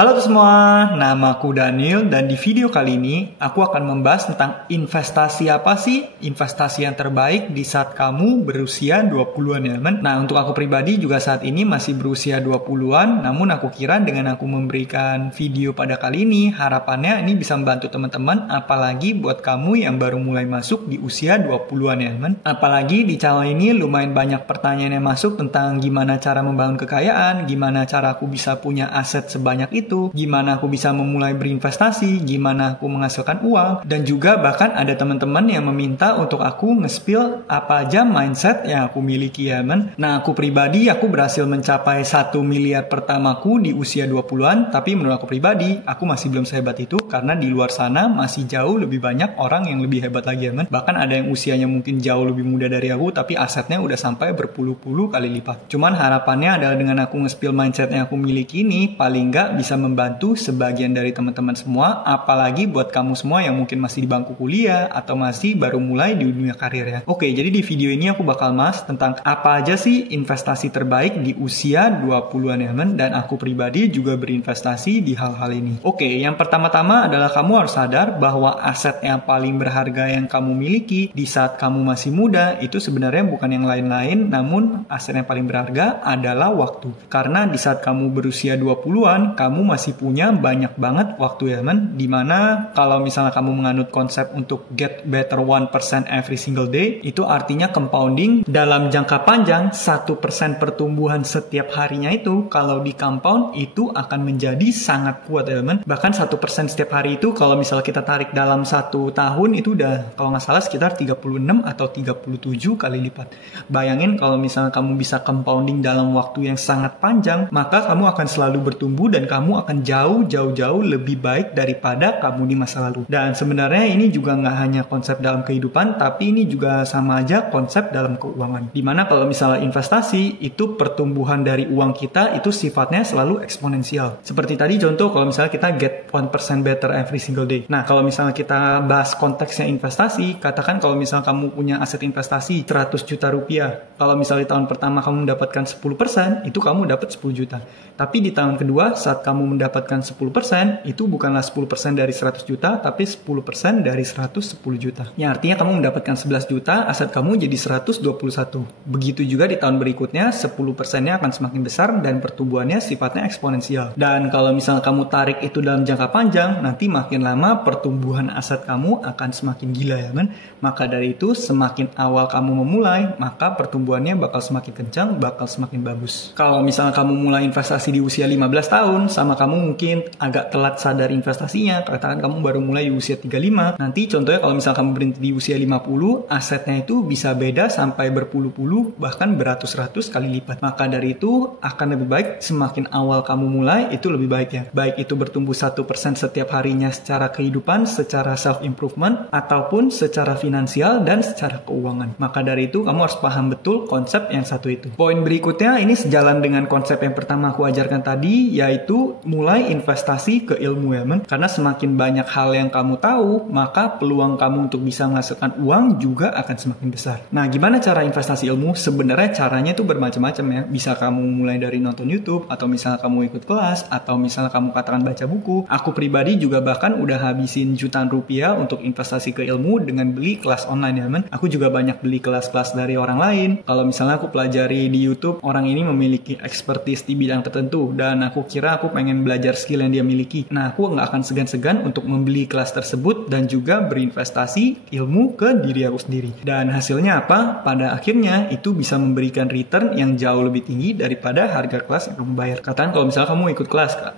Halo semua, nama aku Daniel dan di video kali ini aku akan membahas tentang investasi apa sih investasi yang terbaik di saat kamu berusia 20-an ya teman. Nah untuk aku pribadi juga saat ini masih berusia 20-an, namun aku kira dengan aku memberikan video pada kali ini harapannya ini bisa membantu teman-teman, apalagi buat kamu yang baru mulai masuk di usia 20-an ya teman. Apalagi di channel ini lumayan banyak pertanyaan yang masuk tentang gimana cara membangun kekayaan, gimana cara aku bisa punya aset sebanyak itu, gimana aku bisa memulai berinvestasi, gimana aku menghasilkan uang, dan juga bahkan ada teman-teman yang meminta untuk aku nge-spill apa aja mindset yang aku miliki ya men. Nah aku pribadi aku berhasil mencapai 1 miliar pertamaku di usia 20-an, tapi menurut aku pribadi aku masih belum sehebat itu karena di luar sana masih jauh lebih banyak orang yang lebih hebat lagi ya men. Bahkan ada yang usianya mungkin jauh lebih muda dari aku tapi asetnya udah sampai berpuluh-puluh kali lipat. Cuman harapannya adalah dengan aku nge-spill mindset yang aku miliki ini paling nggak bisa membantu sebagian dari teman-teman semua, apalagi buat kamu semua yang mungkin masih di bangku kuliah atau masih baru mulai di dunia karir ya. Oke, jadi di video ini aku bakal bahas tentang apa aja sih investasi terbaik di usia 20-an ya men, dan aku pribadi juga berinvestasi di hal-hal ini. Oke, yang pertama-tama adalah kamu harus sadar bahwa aset yang paling berharga yang kamu miliki di saat kamu masih muda itu sebenarnya bukan yang lain-lain, namun aset yang paling berharga adalah waktu. Karena di saat kamu berusia 20-an, kamu masih punya banyak banget waktu ya men, dimana kalau misalnya kamu menganut konsep untuk get better 1% every single day, itu artinya compounding dalam jangka panjang 1% pertumbuhan setiap harinya itu kalau di compound itu akan menjadi sangat kuat ya men. Bahkan 1% setiap hari itu kalau misalnya kita tarik dalam 1 tahun itu udah kalau nggak salah sekitar 36 atau 37 kali lipat. Bayangin kalau misalnya kamu bisa compounding dalam waktu yang sangat panjang, maka kamu akan selalu bertumbuh dan kamu akan jauh lebih baik daripada kamu di masa lalu. Dan sebenarnya ini juga nggak hanya konsep dalam kehidupan, tapi ini juga sama aja konsep dalam keuangan. Dimana kalau misalnya investasi, itu pertumbuhan dari uang kita itu sifatnya selalu eksponensial. Seperti tadi contoh kalau misalnya kita get 1% better every single day. Nah kalau misalnya kita bahas konteksnya investasi, katakan kalau misalnya kamu punya aset investasi 100 juta rupiah. Kalau misalnya di tahun pertama kamu mendapatkan 10%, itu kamu dapat 10 juta. Tapi di tahun kedua saat kamu mendapatkan 10%, itu bukanlah 10% dari 100 juta, tapi 10% dari 110 juta. Yang artinya kamu mendapatkan 11 juta, aset kamu jadi 121. Begitu juga di tahun berikutnya, 10%-nya akan semakin besar dan pertumbuhannya sifatnya eksponensial. Dan kalau misalnya kamu tarik itu dalam jangka panjang, nanti makin lama pertumbuhan aset kamu akan semakin gila ya kan? Maka dari itu, semakin awal kamu memulai, maka pertumbuhannya bakal semakin kencang, bakal semakin bagus. Kalau misalnya kamu mulai investasi di usia 15 tahun, sama kamu mungkin agak telat sadar investasinya, katakan kamu baru mulai di usia 35, nanti contohnya kalau misalnya kamu berhenti di usia 50, asetnya itu bisa beda sampai berpuluh-puluh, bahkan beratus-ratus kali lipat. Maka dari itu, akan lebih baik semakin awal kamu mulai, itu lebih baik ya. Baik itu bertumbuh 1% setiap harinya secara kehidupan, secara self-improvement, ataupun secara finansial dan secara keuangan. Maka dari itu, kamu harus paham betul konsep yang satu itu. Poin berikutnya, ini sejalan dengan konsep yang pertama aku ajarkan tadi, yaitu mulai investasi ke ilmu ya men. Karena semakin banyak hal yang kamu tahu, maka peluang kamu untuk bisa menghasilkan uang juga akan semakin besar. Nah, gimana cara investasi ilmu? Sebenarnya caranya itu bermacam-macam ya. Bisa kamu mulai dari nonton YouTube, atau misalnya kamu ikut kelas, atau misalnya kamu katakan baca buku. Aku pribadi juga bahkan udah habisin jutaan rupiah untuk investasi ke ilmu dengan beli kelas online ya men. Aku juga banyak beli kelas-kelas dari orang lain. Kalau misalnya aku pelajari di YouTube, orang ini memiliki expertise di bidang tertentu, dan aku kira aku pengen belajar skill yang dia miliki. Nah, aku nggak akan segan-segan untuk membeli kelas tersebut dan juga berinvestasi ilmu ke diri aku sendiri. Dan hasilnya apa? Pada akhirnya itu bisa memberikan return yang jauh lebih tinggi daripada harga kelas yang kamu bayar. Katakan kalau misalnya kamu ikut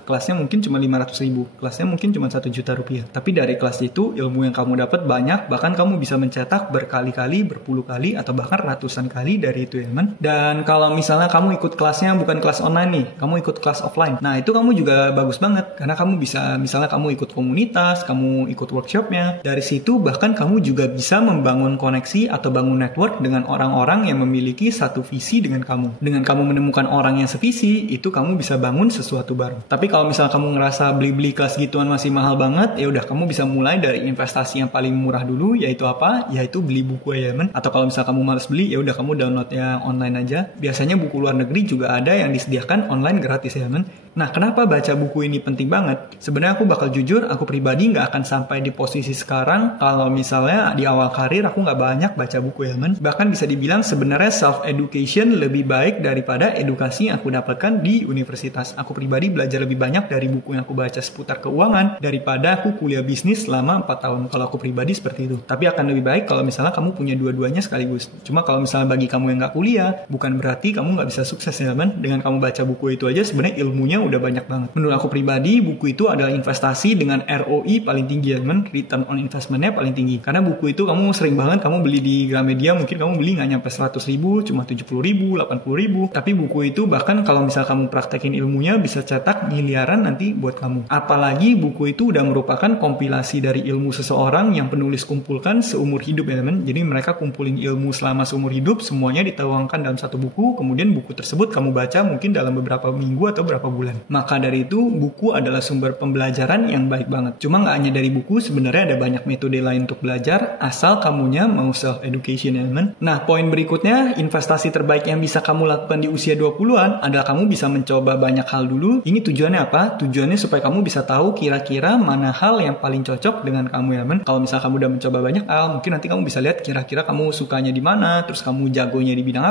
kelasnya mungkin cuma 500.000, kelasnya mungkin cuma 1 juta rupiah. Tapi dari kelas itu ilmu yang kamu dapat banyak, bahkan kamu bisa mencetak berkali-kali, berpuluh kali, atau bahkan ratusan kali dari itu ya men. Dan kalau misalnya kamu ikut kelasnya bukan kelas online nih, kamu ikut kelas offline. Nah itu kamu juga bagus banget karena kamu bisa, misalnya kamu ikut komunitas, kamu ikut workshopnya. Dari situ bahkan kamu juga bisa membangun koneksi atau bangun network dengan orang-orang yang memiliki satu visi dengan kamu. Dengan kamu menemukan orang yang sevisi, itu kamu bisa bangun sesuatu baru. Tapi kalau misalnya kamu ngerasa beli-beli kelas gituan masih mahal banget, ya udah kamu bisa mulai dari investasi yang paling murah dulu, yaitu apa? Yaitu beli buku ya men. Atau kalau misalnya kamu malas beli, ya udah kamu download ya online aja. Biasanya buku luar negeri juga ada yang disediakan online gratis ya men. Nah, kenapa baca buku ini penting banget? Sebenarnya aku bakal jujur, aku pribadi nggak akan sampai di posisi sekarang kalau misalnya di awal karir aku nggak banyak baca buku ya men. Bahkan bisa dibilang sebenarnya self-education lebih baik daripada edukasi yang aku dapatkan di universitas. Aku pribadi belajar lebih banyak dari buku yang aku baca seputar keuangan daripada aku kuliah bisnis selama 4 tahun. Kalau aku pribadi seperti itu. Tapi akan lebih baik kalau misalnya kamu punya dua-duanya sekaligus. Cuma kalau misalnya bagi kamu yang nggak kuliah, bukan berarti kamu nggak bisa sukses ya men. Dengan kamu baca buku itu aja sebenarnya ilmunya udah banyak banget. Menurut aku pribadi, buku itu adalah investasi dengan ROI paling tinggi ya men. Return on investment-nya paling tinggi. Karena buku itu kamu sering banget kamu beli di Gramedia, mungkin kamu beli nggak nyampe 100 ribu, cuma 70 ribu, 80 ribu. Tapi buku itu bahkan kalau misalnya kamu praktekin ilmunya bisa cetak miliaran nanti buat kamu. Apalagi buku itu udah merupakan kompilasi dari ilmu seseorang yang penulis kumpulkan seumur hidup ya men. Jadi mereka kumpulin ilmu selama seumur hidup, semuanya dituangkan dalam satu buku, kemudian buku tersebut kamu baca mungkin dalam beberapa minggu atau beberapa bulan. Maka dari itu, buku adalah sumber pembelajaran yang baik banget. Cuma nggak hanya dari buku, sebenarnya ada banyak metode lain untuk belajar, asal kamunya mau self-education ya men. Nah, poin berikutnya, investasi terbaik yang bisa kamu lakukan di usia 20-an adalah kamu bisa mencoba banyak hal dulu. Ini tujuannya apa? Tujuannya supaya kamu bisa tahu kira-kira mana hal yang paling cocok dengan kamu ya men. Kalau misalnya kamu udah mencoba banyak hal, mungkin nanti kamu bisa lihat kira-kira kamu sukanya di mana, terus kamu jagonya di bidang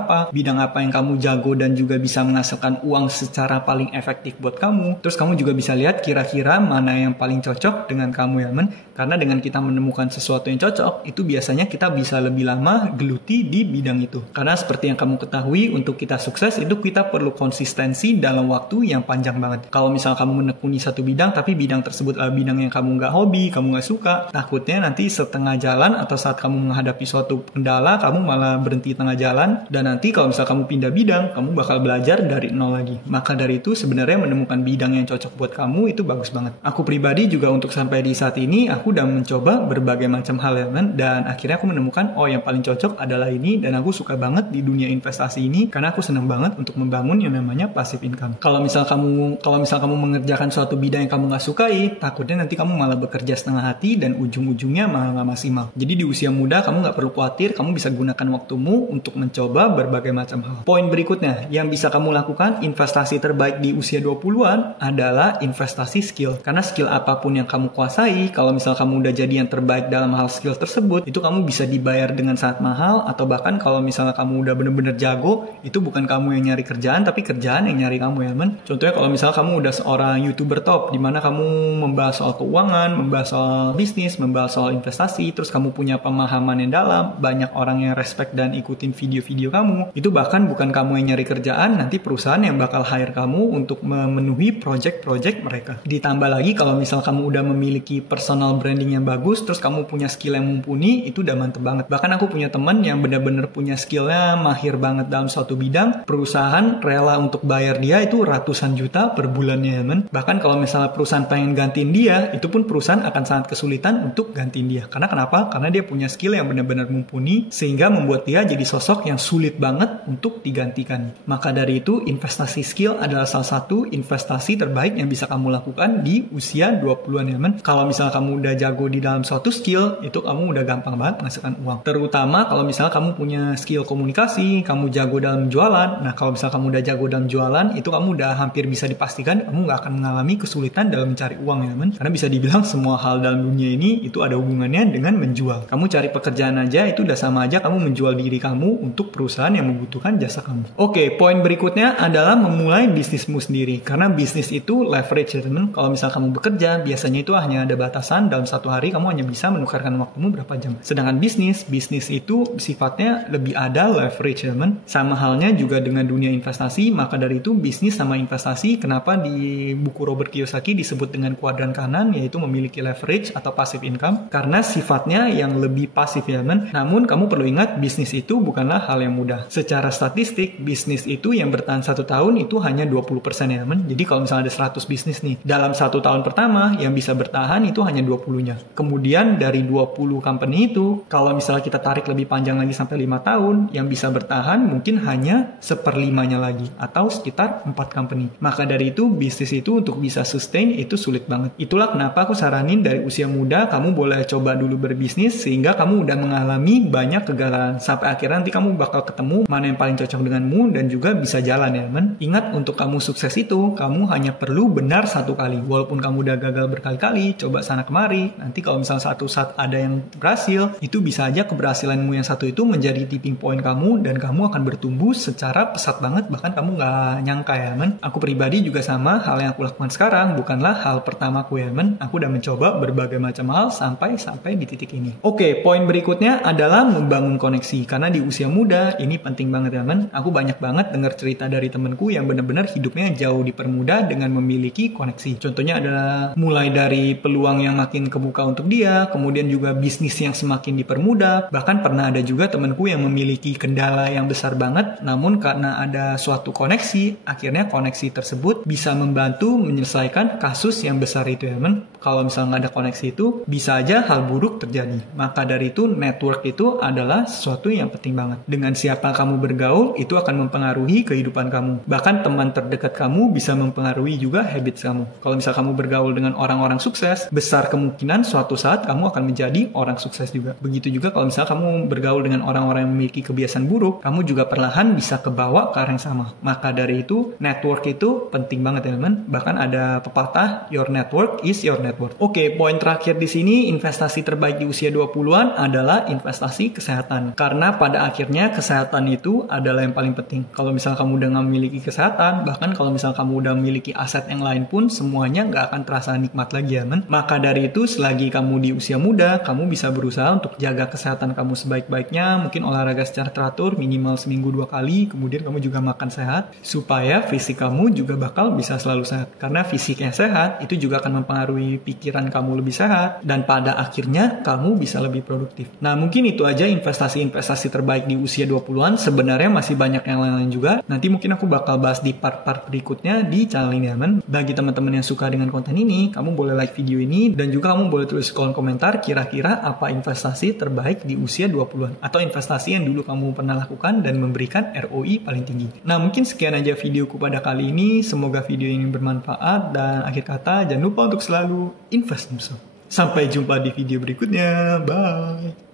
apa yang kamu jago dan juga bisa menghasilkan uang secara paling efektif buat kamu. Terus kamu juga bisa lihat kira-kira mana yang paling cocok dengan kamu ya men. Karena dengan kita menemukan sesuatu yang cocok, itu biasanya kita bisa lebih lama geluti di bidang itu. Karena seperti yang kamu ketahui, untuk kita sukses itu kita perlu konsistensi dalam waktu yang panjang banget. Kalau misal kamu menekuni satu bidang, tapi bidang tersebut adalah bidang yang kamu nggak hobi, kamu nggak suka, takutnya nanti setengah jalan atau saat kamu menghadapi suatu kendala, kamu malah berhenti tengah jalan. Dan nanti kalau misal kamu pindah bidang, kamu bakal belajar dari nol lagi. Maka dari itu sebenarnya menemukan bidang yang cocok buat kamu itu bagus banget. Aku pribadi juga untuk sampai di saat ini, aku udah mencoba berbagai macam hal ya kan, dan akhirnya aku menemukan yang paling cocok adalah ini, dan aku suka banget di dunia investasi ini karena aku senang banget untuk membangun yang namanya passive income. Kalau misal kamu mengerjakan suatu bidang yang kamu nggak sukai, takutnya nanti kamu malah bekerja setengah hati dan ujung-ujungnya malah nggak maksimal. Jadi di usia muda kamu nggak perlu khawatir, kamu bisa gunakan waktumu untuk mencoba berbagai macam hal. Poin berikutnya yang bisa kamu lakukan, investasi terbaik di usia 20-an adalah investasi skill. Karena skill apapun yang kamu kuasai, kalau misal kamu udah jadi yang terbaik dalam hal skill tersebut, itu kamu bisa dibayar dengan sangat mahal, atau bahkan kalau misalnya kamu udah bener-bener jago, itu bukan kamu yang nyari kerjaan, tapi kerjaan yang nyari kamu ya men. Contohnya kalau misalnya kamu udah seorang YouTuber top, dimana kamu membahas soal keuangan, membahas soal bisnis, membahas soal investasi, terus kamu punya pemahaman yang dalam, banyak orang yang respect dan ikutin video-video kamu, itu bahkan bukan kamu yang nyari kerjaan, nanti perusahaan yang bakal hire kamu untuk memenuhi project-project mereka. Ditambah lagi kalau misal kamu udah memiliki personal branding yang bagus, terus kamu punya skill yang mumpuni, itu udah mantep banget. Bahkan aku punya teman yang benar-benar punya skillnya mahir banget dalam suatu bidang, perusahaan rela untuk bayar dia itu ratusan juta per bulannya ya men. Bahkan kalau misalnya perusahaan pengen gantiin dia, itu pun perusahaan akan sangat kesulitan untuk gantiin dia. Karena kenapa? Karena dia punya skill yang benar-benar mumpuni, sehingga membuat dia jadi sosok yang sulit banget untuk digantikan. Maka dari itu, investasi skill adalah salah satu investasi terbaik yang bisa kamu lakukan di usia 20-an ya men. Kalau misalnya kamu udah jago di dalam suatu skill, itu kamu udah gampang banget menghasilkan uang. Terutama kalau misalnya kamu punya skill komunikasi, kamu jago dalam jualan. Nah, kalau misalnya kamu udah jago dalam jualan, itu kamu udah hampir bisa dipastikan kamu nggak akan mengalami kesulitan dalam mencari uang ya men. Karena bisa dibilang semua hal dalam dunia ini itu ada hubungannya dengan menjual. Kamu cari pekerjaan aja itu udah sama aja kamu menjual diri kamu untuk perusahaan yang membutuhkan jasa kamu. Oke, poin berikutnya adalah memulai bisnismu sendiri. Karena bisnis itu leverage ya teman. Kalau misalnya kamu bekerja, biasanya itu hanya ada batasan, dalam satu hari kamu hanya bisa menukarkan waktumu berapa jam. Sedangkan bisnis itu sifatnya lebih ada leverage ya teman. Sama halnya juga dengan dunia investasi, maka dari itu bisnis sama investasi, kenapa di buku Robert Kiyosaki disebut dengan kuadran kanan, yaitu memiliki leverage atau passive income, karena sifatnya yang lebih pasif ya teman. Namun kamu perlu ingat, bisnis itu bukanlah hal yang mudah. Secara statistik, bisnis itu yang bertahan 1 tahun itu hanya 20% ya teman. Jadi kalau misalnya ada 100 bisnis nih, dalam 1 tahun pertama yang bisa bertahan itu hanya 20-nya. Kemudian dari 20 company itu, kalau misalnya kita tarik lebih panjang lagi sampai 5 tahun, yang bisa bertahan mungkin hanya 1/5-nya lagi, atau sekitar 4 company. Maka dari itu, bisnis itu untuk bisa sustain itu sulit banget. Itulah kenapa aku saranin dari usia muda, kamu boleh coba dulu berbisnis, sehingga kamu udah mengalami banyak kegagalan. Sampai akhirnya nanti kamu bakal ketemu mana yang paling cocok denganmu, dan juga bisa jalan ya men. Ingat, untuk kamu sukses itu itu, kamu hanya perlu benar satu kali. Walaupun kamu udah gagal berkali-kali, coba sana kemari. Nanti kalau misalnya satu saat ada yang berhasil, itu bisa aja keberhasilanmu yang satu itu menjadi tipping point kamu dan kamu akan bertumbuh secara pesat banget, bahkan kamu nggak nyangka ya men. Aku pribadi juga sama, hal yang aku lakukan sekarang bukanlah hal pertamaku ya men. Aku udah mencoba berbagai macam hal sampai di titik ini. Oke, poin berikutnya adalah membangun koneksi. Karena di usia muda ini penting banget ya men. Aku banyak banget dengar cerita dari temenku yang benar-benar hidupnya jauh dipermudah dengan memiliki koneksi. Contohnya adalah mulai dari peluang yang makin kebuka untuk dia, kemudian juga bisnis yang semakin dipermudah. Bahkan pernah ada juga temenku yang memiliki kendala yang besar banget, namun karena ada suatu koneksi, akhirnya koneksi tersebut bisa membantu menyelesaikan kasus yang besar itu ya men. Kalau misalnya nggak ada koneksi itu, bisa aja hal buruk terjadi. Maka dari itu, network itu adalah sesuatu yang penting banget. Dengan siapa kamu bergaul, itu akan mempengaruhi kehidupan kamu. Bahkan teman terdekat kamu bisa mempengaruhi juga habits kamu. Kalau misalnya kamu bergaul dengan orang-orang sukses, besar kemungkinan suatu saat kamu akan menjadi orang sukses juga. Begitu juga kalau misalnya kamu bergaul dengan orang-orang yang memiliki kebiasaan buruk, kamu juga perlahan bisa kebawa ke arah yang sama. Maka dari itu, network itu penting banget ya teman. Bahkan ada pepatah, your network is your network. Oke, poin terakhir di sini, investasi terbaik di usia 20-an adalah investasi kesehatan. Karena pada akhirnya kesehatan itu adalah yang paling penting. Kalau misalnya kamu udah nggak memiliki kesehatan, bahkan kalau misalnya kamu udah memiliki aset yang lain pun, semuanya nggak akan terasa nikmat lagi ya men. Maka dari itu, selagi kamu di usia muda, kamu bisa berusaha untuk jaga kesehatan kamu sebaik-baiknya, mungkin olahraga secara teratur, minimal seminggu 2 kali, kemudian kamu juga makan sehat, supaya fisik kamu juga bakal bisa selalu sehat. Karena fisiknya sehat, itu juga akan mempengaruhi pikiran kamu lebih sehat, dan pada akhirnya kamu bisa lebih produktif. Nah, mungkin itu aja investasi-investasi terbaik di usia 20-an. Sebenarnya masih banyak yang lain-lain juga. Nanti mungkin aku bakal bahas di part-part berikutnya di channel ini, teman. Bagi teman-teman yang suka dengan konten ini, kamu boleh like video ini, dan juga kamu boleh tulis kolom komentar kira-kira apa investasi terbaik di usia 20-an, atau investasi yang dulu kamu pernah lakukan dan memberikan ROI paling tinggi. Nah, mungkin sekian aja videoku pada kali ini. Semoga video ini bermanfaat, dan akhir kata, jangan lupa untuk selalu invest in yourself. Sampai jumpa di video berikutnya. Bye.